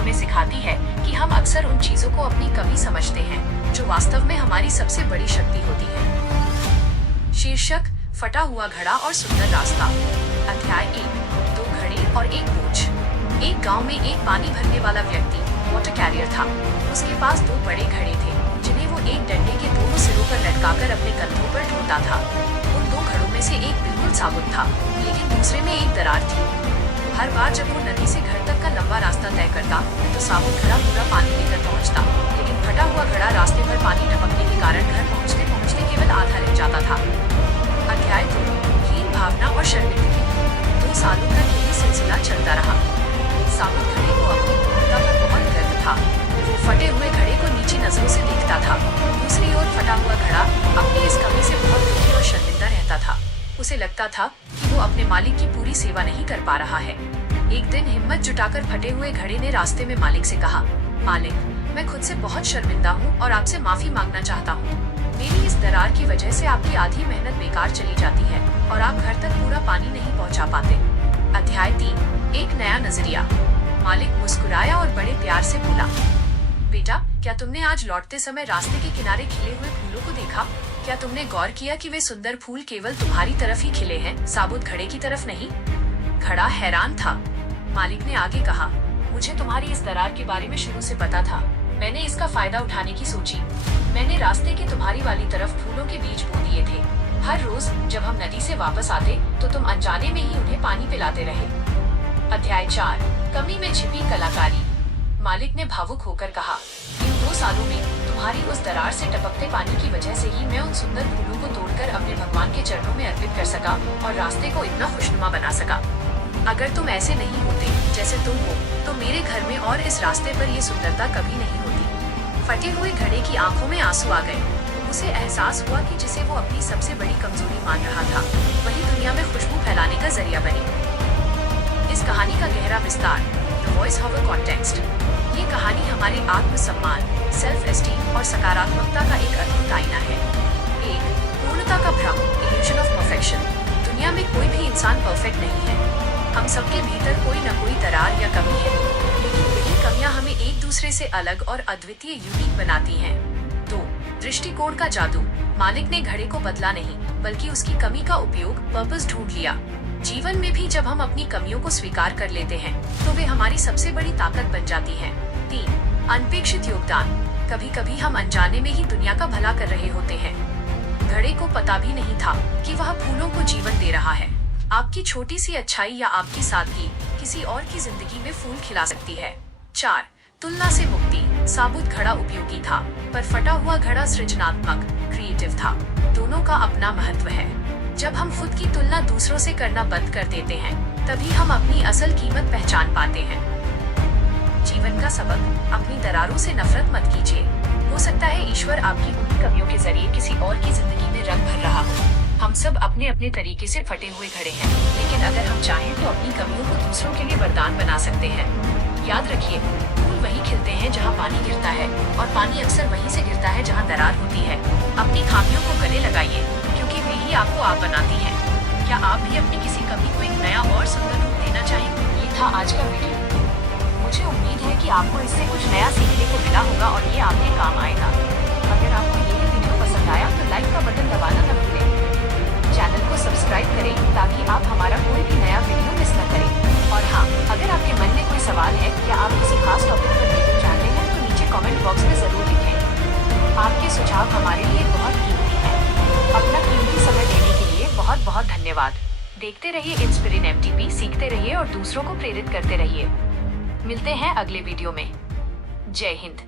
हमें सिखाती है कि हम अक्सर उन चीजों को अपनी कमी समझते हैं जो वास्तव में हमारी सबसे बड़ी शक्ति होती है। शीर्षक: फटा हुआ घड़ा और सुंदर रास्ता। अध्याय 1। 2 घड़े और एक बोझ। एक गांव में एक पानी भरने वाला व्यक्ति वाटर कैरियर था। उसके पास 2 बड़े घड़े थे जिन्हें वो एक डंडे के दोनों सिरों पर लटकाकर अपने कंधों पर ढोता था। उन 2 घड़ों में से एक बिल्कुल साबुत था, लेकिन दूसरे में एक दरार थी। हर बार जब वो नदी से घर तक का लंबा रास्ता तय करता तो साबुत घड़ा पूरा पानी लेकर पहुंचता, लेकिन फटा हुआ घड़ा रास्ते पर पानी टपकने के कारण घर पहुंचते पहुंचते केवल आधा रह जाता था। अध्याय 2। हीन भावना और शर्मिंदगी। 2 सालों तक यही सिलसिला चलता रहा। साबुत घड़े को अपनी पूर्णता पर बहुत गर्व था। वो फटे हुए घड़े को नीची नजरों से देखता था। दूसरी ओर फटा हुआ घड़ा अपनी इस कमी से बहुत दुखी और शर्मिंदा रहता था। उसे लगता था कि वो अपने मालिक की पूरी सेवा नहीं कर पा रहा है। एक दिन हिम्मत जुटाकर फटे हुए घड़े ने रास्ते में मालिक से कहा, मालिक, मैं खुद से बहुत शर्मिंदा हूँ और आपसे माफी मांगना चाहता हूँ। मेरी इस दरार की वजह से आपकी आधी मेहनत बेकार चली जाती है और आप घर तक पूरा पानी नहीं पहुँचा पाते। अध्याय 3। एक नया नजरिया। मालिक मुस्कुराया और बड़े प्यार से बोला, बेटा, क्या तुमने आज लौटते समय रास्ते के किनारे खिले हुए फूलों को देखा? क्या तुमने गौर किया कि वे सुंदर फूल केवल तुम्हारी तरफ ही खिले हैं, साबुत घड़े की तरफ नहीं? घड़ा हैरान था। मालिक ने आगे कहा, मुझे तुम्हारी इस दरार के बारे में शुरू से पता था। मैंने इसका फायदा उठाने की सोची। मैंने रास्ते के तुम्हारी वाली तरफ फूलों के बीज बो दिए थे। हर रोज जब हम नदी से वापस आते तो तुम अनजाने में ही उन्हें पानी पिलाते रहे। अध्याय 4। कमी में छिपी कलाकारी। मालिक ने भावुक होकर कहा, इन 2 सालों में तुम्हारी उस दरार से टपकते पानी की वजह से ही मैं उन सुंदर फूलों को तोड़कर अपने भगवान के चरणों में अर्पित कर सका और रास्ते को इतना खुशनुमा बना सका। अगर तुम ऐसे नहीं होते जैसे तुम हो तो मेरे घर में और इस रास्ते पर ये सुंदरता कभी नहीं होती। फटे हुए घड़े की आंखों में आंसू आ गए। उसे एहसास हुआ कि जिसे वो अपनी सबसे बड़ी कमजोरी मान रहा था, वही दुनिया में खुशबू फैलाने का जरिया बनी। इस कहानी का गहरा विस्तार। The voice of a context. ये कहानी हमारे आत्मसम्मान, सेल्फ एस्टीम और सकारात्मकता का एक अद्भुत आईना है। 1। पूर्णता का भ्रम, इल्यूजन ऑफ परफेक्शन। दुनिया में कोई भी इंसान परफेक्ट नहीं है। हम सबके भीतर कोई न कोई दरार या कमी है, लेकिन यही कमियां हमें एक दूसरे से अलग और अद्वितीय यूनिक बनाती हैं। 2। दृष्टिकोण का जादू। मालिक ने घड़े को बदला नहीं, बल्कि उसकी कमी का उपयोग पर्पस ढूंढ लिया। जीवन में भी जब हम अपनी कमियों को स्वीकार कर लेते हैं तो वे हमारी सबसे बड़ी ताकत बन जाती हैं। 3। अनपेक्षित योगदान। कभी कभी हम अनजाने में ही दुनिया का भला कर रहे होते हैं। घड़े को पता भी नहीं था कि वह फूलों को जीवन दे रहा है। आपकी छोटी सी अच्छाई या आपकी सादगी किसी और की जिंदगी में फूल खिला सकती है। 4। तुलना से मुक्ति। साबुत घड़ा उपयोगी था, पर फटा हुआ घड़ा सृजनात्मक, क्रिएटिव था। दोनों का अपना महत्व है। जब हम खुद की तुलना दूसरों से करना बंद कर देते हैं, तभी हम अपनी असल कीमत पहचान पाते हैं। जीवन का सबक: अपनी दरारों से नफरत मत कीजिए। हो सकता है ईश्वर आपकी उन्हीं कमियों के जरिए किसी और की जिंदगी में रंग भर रहा हो। हम सब अपने अपने तरीके से फटे हुए घड़े हैं, लेकिन अगर हम चाहें तो अपनी कमियों को दूसरों के लिए वरदान बना सकते हैं। याद रखिए, फूल वहीं खिलते हैं जहाँ पानी गिरता है, और पानी अक्सर वहीं से गिरता है जहाँ दरार होती है। अपनी खामियों को गले लगाइए, क्योंकि वे ही आपको आप बनाती हैं। क्या आप भी अपनी किसी कमी को एक नया और सुंदर रूप देना चाहेंगे? ये था आज का वीडियो। मुझे उम्मीद है कि आपको इससे कुछ नया सीखने को मिला होगा और ये आपके काम आएगा। अगर आपको ये वीडियो पसंद आया तो लाइक का बटन दबाना न भूलें। चैनल को सब्सक्राइब करें ताकि आप हमारा कोई भी नया वीडियो मिस न करें। और हाँ, अगर आपके मन में कोई सवाल है या आप किसी खास टॉपिक पर वीडियो चाहते हैं तो नीचे कमेंट बॉक्स में जरूर लिखें। आपके सुझाव हमारे लिए बहुत कीमती हैं। अपना कीमती समय देने के लिए बहुत बहुत धन्यवाद। देखते रहिए इंस्पिरिन MTP, सीखते रहिए और दूसरों को प्रेरित करते रहिए। मिलते हैं अगले वीडियो में। जय हिंद।